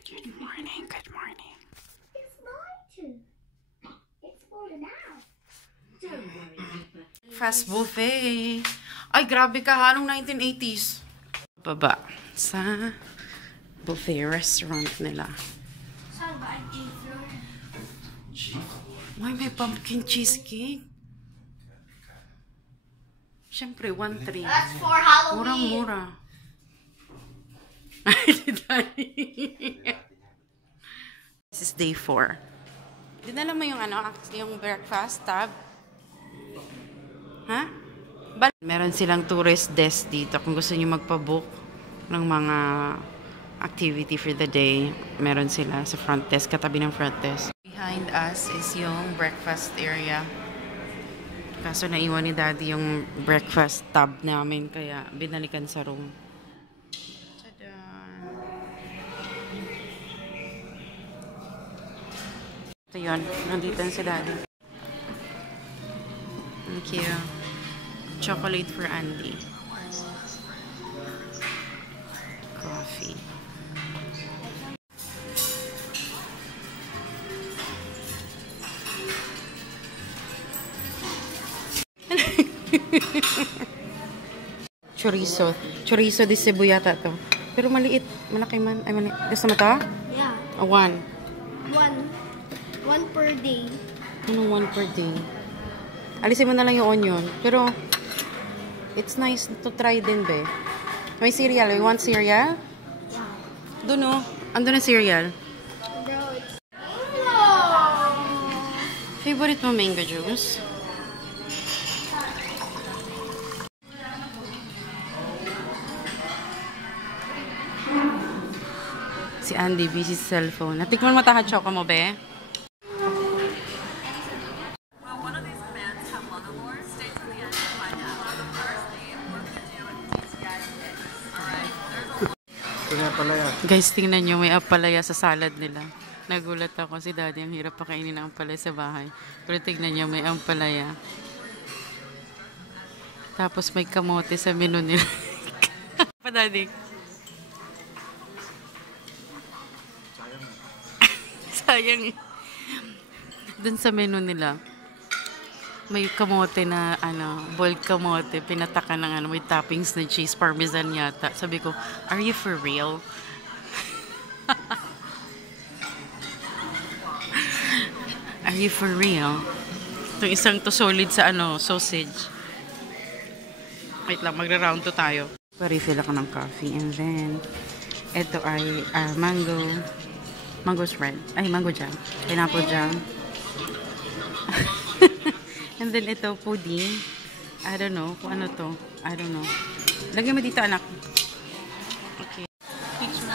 Good morning, good morning. It's mine too. It's full now. Don't worry. Fast buffet. Ay, grabe ka, halong 1980s. Baba sa buffet restaurant nila. Saan ba ang G-floor? May pumpkin cheesecake. Siyempre, 1-3. That's for Halloween. Murang-mura. This is day 4. Dinala mo yung yung breakfast tab? Ha? Meron silang tourist desk dito kung gusto niyo magpa-book ng mga activity for the day. Meron sila sa front desk, katabi ng front desk. Behind us is yung breakfast area. Kaso naiwan ni Daddy yung breakfast tab namin, kaya binalikan sa room. Tada! Ito yun, nandito na si Daddy. Thank you. Chocolate for Andy. Coffee. Chorizo. Chorizo de Cebu yata to. Pero maliit. Malaki man. Ay, maliit. Gusto mo to? Yeah. One. One per day. Anong 1 per day? Alisin mo na lang yung onion. Pero, it's nice to try din, be. May cereal. You want cereal? Yeah. Doon, oh. Andun na cereal. Bro, it's... Favorite mo mango juice? Si Andy, busy sa cellphone. Natikman mo taha choco mo, be? Guys, tingnan nyo, may apalaya sa salad nila. Nagulat ako si Daddy, ang hirap pakainin ng ampalaya sa bahay. Pero tingnan nyo, may ampalaya. Tapos may kamote sa menu nila. Pa, Daddy? Sayang eh. Dun sa menu nila, may kamote na, boiled kamote, pinataka ng, may toppings na cheese, parmesan yata. Sabi ko, are you for real? Are you for real? Itong isang to solid sa, sausage. Wait lang, magra-round to tayo. Pa-refill ako ng coffee. And then, ito ay mango spread. Ay, mango jam. Pineapple jam. And then ito, pudding. I don't know kung ano to. I don't know. Lagyan mo dito, anak. Okay. Picture.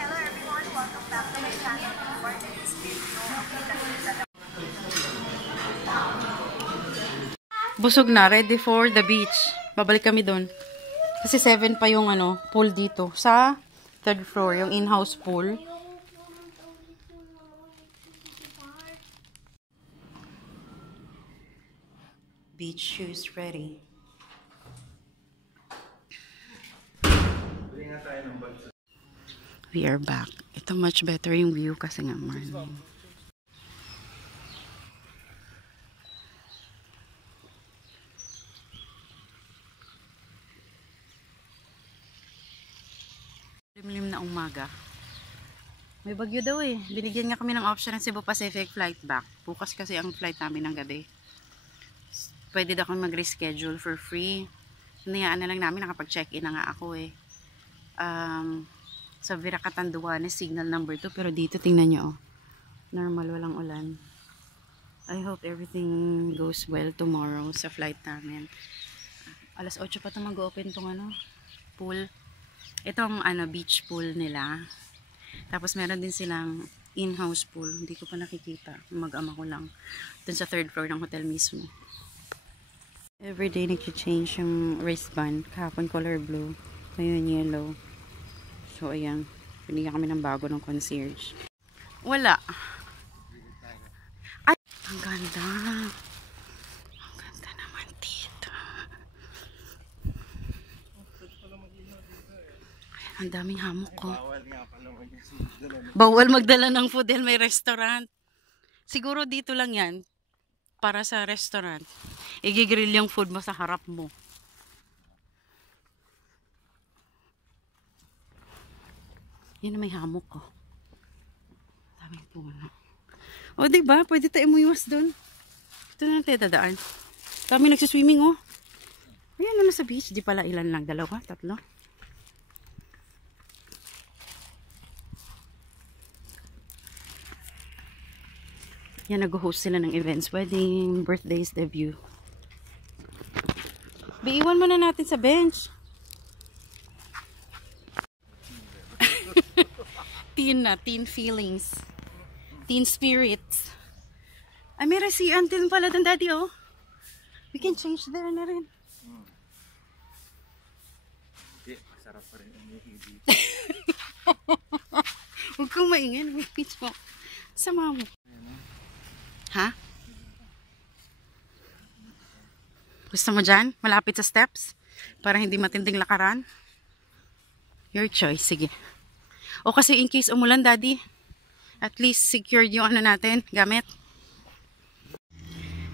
Hello everyone, welcome back to my channel. For today's video, Busog na, ready for the beach. Babalik kami doon. Kasi 7 pa yung pool dito. Sa 3rd floor, yung in-house pool. Beach shoes ready. We are back. Ito much better yung view kasi nga morning. Limlim na umaga. May bagyo daw eh. Binigyan nga kami ng option ng Cebu Pacific flight back. Bukas kasi ang flight namin ng gabi. Pwede daw kami mag-reschedule for free. Niyaan na lang namin, nakapag-check-in na nga ako eh. Sa Viracatanduanes, signal number 2. Pero dito, tingnan nyo oh. Normal, walang ulan. I hope everything goes well tomorrow sa flight namin. Alas 8 pa ito mag-open tong pool. Itong beach pool nila. Tapos meron din silang in-house pool. Hindi ko pa nakikita. Mag-ama ko lang. Dun sa 3rd floor ng hotel mismo. Everyday nag-change yung wristband. Kahapon color blue. Ngayon yellow. So ayan. Binigyan kami ng bago ng concierge. Wala. Ay! Ang ganda. Ang ganda naman dito. Ang daming hamok ko. Bawal nga pala magdala. Bawal magdala ng food dahil may restaurant. Siguro dito lang yan. Para sa restaurant. Igigrill yung food mo sa harap mo. Yan na may hamok ko. Daming puno. O diba? Pwede tayo umuiwas dun. Ito na tayo dadaan. Kami nagsiswimming oh. Ayan na sa beach. Di pala ilan lang. 2, 3. Yan, nag-host sila ng events. Wedding, birthdays, debut. Iwan mo na natin sa bench. Teen feelings. Teen spirits. Ay, may resian din pala ng daddy, oh. We can change there na rin. Hindi, masarap pa rin ang dito. Huwag kang maingay. Nag-pitch mo. Sama mo. Ha? Gusto mo dyan? Malapit sa steps? Para hindi matinding lakaran? Your choice. Sige. O kasi in case umulan, daddy, at least secured yung ano natin, gamit.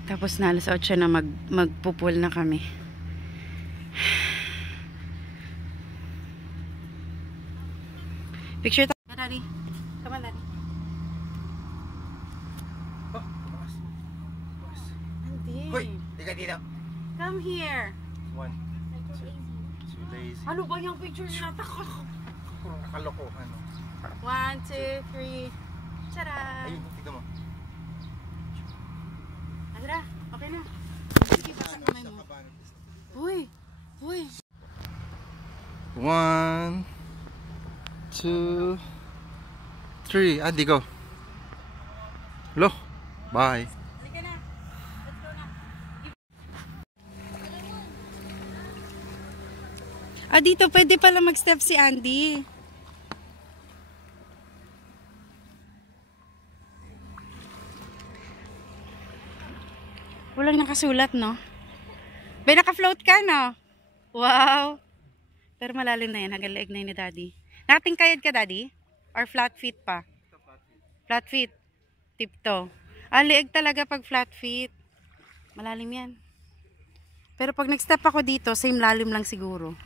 Tapos na alas 8 na magpupul na kami. Picture tayo, daddy. Come on, daddy. Hoy! Tika dito! Come here. 1, 2, lazy. Ano ba yung picture na natakot? Kalokohan. 1, 2, 3. Tara! Ayun, tika mo. Andra, okay na. Sige, basta kamay mo. Uy! Uy! 1, 2, 3. Adi, go. Lo. Bye. Halika na. Let's go na. Dito pwede pala mag-step si Andy. Walang nakasulat, no? May naka-float ka, no? Wow! Pero malalim na yan. Hanggang leeg na yun ni daddy. Nakatingkayad ka, daddy? Or flat feet pa? Flat feet. Tipto. Leeg talaga pag flat feet. Malalim yan. Pero pag nag-step ako dito, same lalim lang siguro.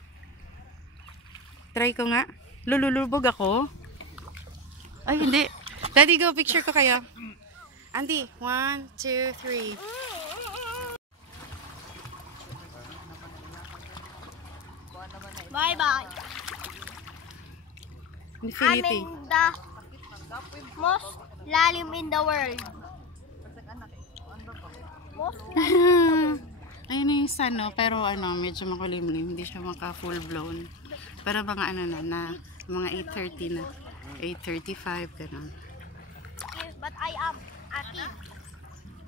Try ko nga. Lululubog ako. Ay, hindi. Daddy, go. Picture ko kayo. Andy, 1, 2, 3. Bye-bye. I'm Infinity. in the most lalim in the world. Most Ayun na yung sun, no? Pero ano, medyo makulimlim. Hindi siya maka full blown. Pero mga ano na mga 8:30 na. 8:35, ganun. yes, but I am a kid.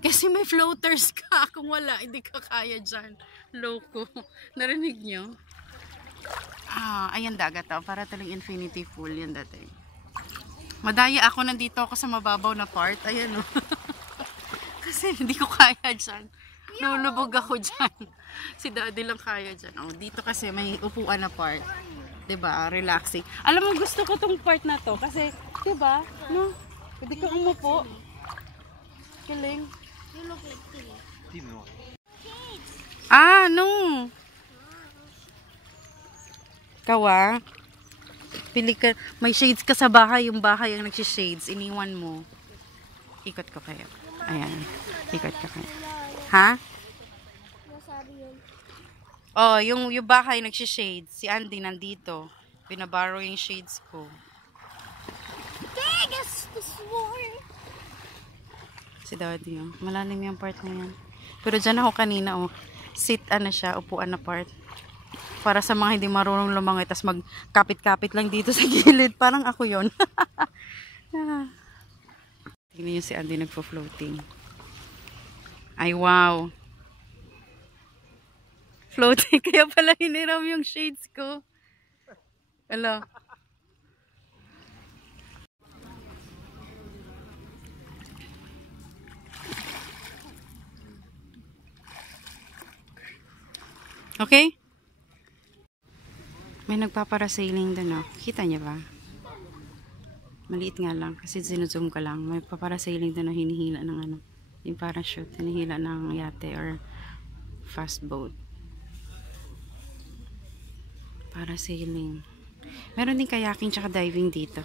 Kasi may floaters ka. Kung wala, hindi ka kaya dyan. Loko. Narinig nyo? Ayan dagat, oh. Para talang infinity pool yan dati. Madaya ako, nandito ako sa mababaw na part. Ayan, oh. Kasi hindi ko kaya dyan. Lulubog ako dyan. Si daddy lang kaya dyan. Oh, dito kasi may upuan na part. 'Di ba? Relaxing. Alam mo, gusto ko tong part na to kasi 'di ba? No? Pwede ka umupo. Galing. You look like Tilly. Tino. No. Kawa. Pili ka. May shades ka sa bahay. Yung bahay ang nagsi-shades. Iniwan mo. Ikot ko kayo. Ayan. Ikot ko kayo. Ha? Nasabi yun. Oh, yung bahay nagsi-shades. Si Andy nandito. Binaborrow yung shades ko. Dang, it's the swarm. Si daddy yun. Malalim yung part na yan. Pero dyan ako kanina, oh. Sit, ano siya, upuan na part. Para sa mga hindi marunong lumangoy, tas magkapit-kapit lang dito sa gilid. Parang ako yun. Tingnan nyo si Andy nagpo-floating. Ay, wow. Floating. Kaya pala hiniram yung shades ko. Hello. Okay? May nagpaparasailing doon, oh. Kita niya ba? Maliit nga lang kasi zinuzoom ko lang. May paparasailing doon na hinihila ng ano, yung parachute, hinihila ng yate or fast boat. Parasailing. Meron din kayaking tsaka diving dito.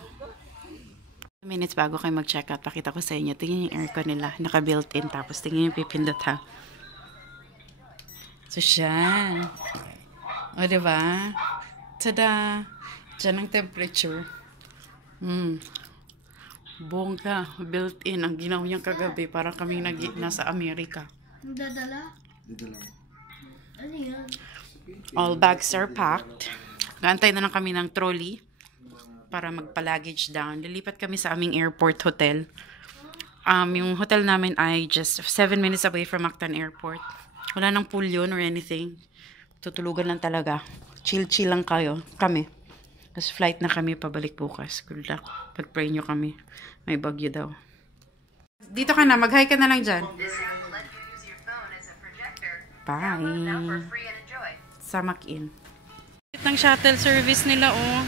Minutes bago kayo mag-check out, pakita ko sa inyo. Tingnan yung aircon nila, naka-built-in. Tapos tingnan yung pipindot, ha. So, siya. O, diba? Tada! Diyan ang temperature. Bongga, built-in. Ang ginaw niyang kagabi para kaming nasa Amerika. Dadala? Ano yan? All bags are packed. Gantay na lang kami ng trolley para magpa-luggage down. Lilipat kami sa aming airport hotel. Yung hotel namin ay just 7 minutes away from Mactan Airport. Wala nang pool yun or anything. Tutulugan lang talaga. Chill-chill lang kami. Tapos flight na kami pabalik bukas. Good luck. Pag-pray nyo kami. May bagyo daw. Dito ka na. Mag-hi ka na lang dyan. This app will let you use your phone as a projector. Bye. Download now for free and enjoy. Samak-in. Ng shuttle service nila, oh.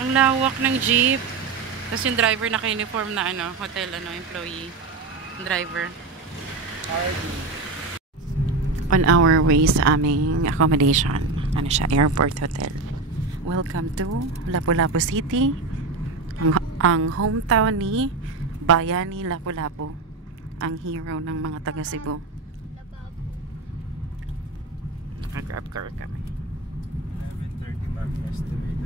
Ang lawak ng jeep. Tapos yung driver naka-uniform na hotel employee. Driver. On our way sa aming accommodation. Airport hotel. Welcome to Lapu-Lapu City. Ang hometown ni Bayani Lapu-Lapu. Ang hero ng mga taga Cebu. Naka-grab car kami. 11:30 estimate.